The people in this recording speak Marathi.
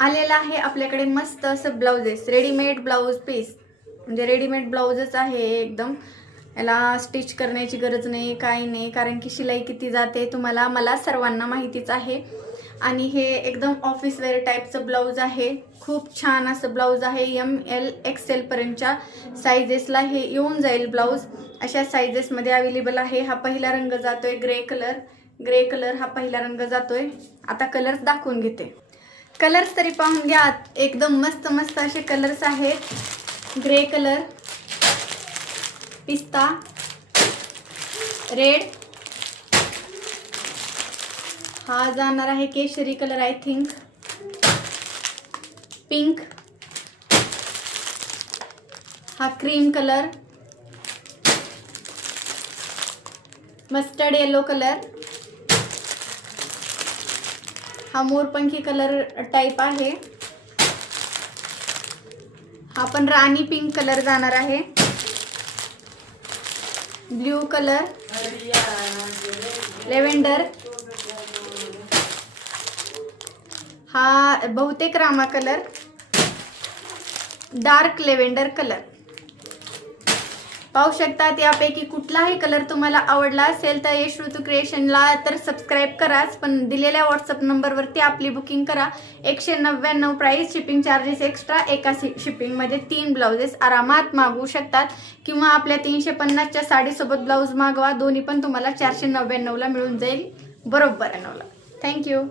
आलेला आहे आपल्याकडे मस्त असं ब्लाउजेस, रेडीमेड ब्लाउज पीस, म्हणजे रेडीमेड ब्लाउजच आहे एकदम. याला स्टिच करण्याची गरज नाही, काही नाही, कारण की शिलाई किती जाते तुम्हाला मला सर्वांना माहितीच आहे. आणि हे एकदम ऑफिस वेअर टाईपचं ब्लाऊज आहे. खूप छान असं ब्लाऊज आहे. ML XL पर्यंतच्या साईजेसला हे येऊन जाईल ब्लाऊज. अशा साईजेसमध्ये अवेलेबल आहे. हा पहिला रंग जातोय ग्रे कलर हा पहिला रंग जातोय. आता कलर्स दाखवून घेते. कलर्स तरी पाहून घ्या, एकदम मस्त मस्त असे कलर्स आहेत. ग्रे कलर, पिस्ता, रेड, हा जाणार आहे केशरी कलर आय थिंक, पिंक, हा cream colour, mustard yellow colour, हा मोरपंखी कलर टाइप आहे. हा पण राणी पिंक कलर जाणार आहे. ब्ल्यू कलर, लेव्हेंडर, हा बहुतेक Rama colour, dark lavender colour. पाहू शकतात. यापैकी कुठलाही कलर तुम्हाला आवडला असेल तर यश ऋतू क्रिएशनला तर सबस्क्राईब कराच, पण दिलेल्या व्हॉट्सअप नंबरवरती आपली बुकिंग करा. 199 प्राइस, शिपिंग चार्जेस एक्स्ट्रा. एका शिपिंगमध्ये 3 ब्लाउजेस आरामात मागवू शकतात, किंवा आपल्या 350च्या साडीसोबत ब्लाऊज मागवा. दोन्ही पण तुम्हाला 499ला मिळून जाईल, बरोबर 9ला. थँक्यू.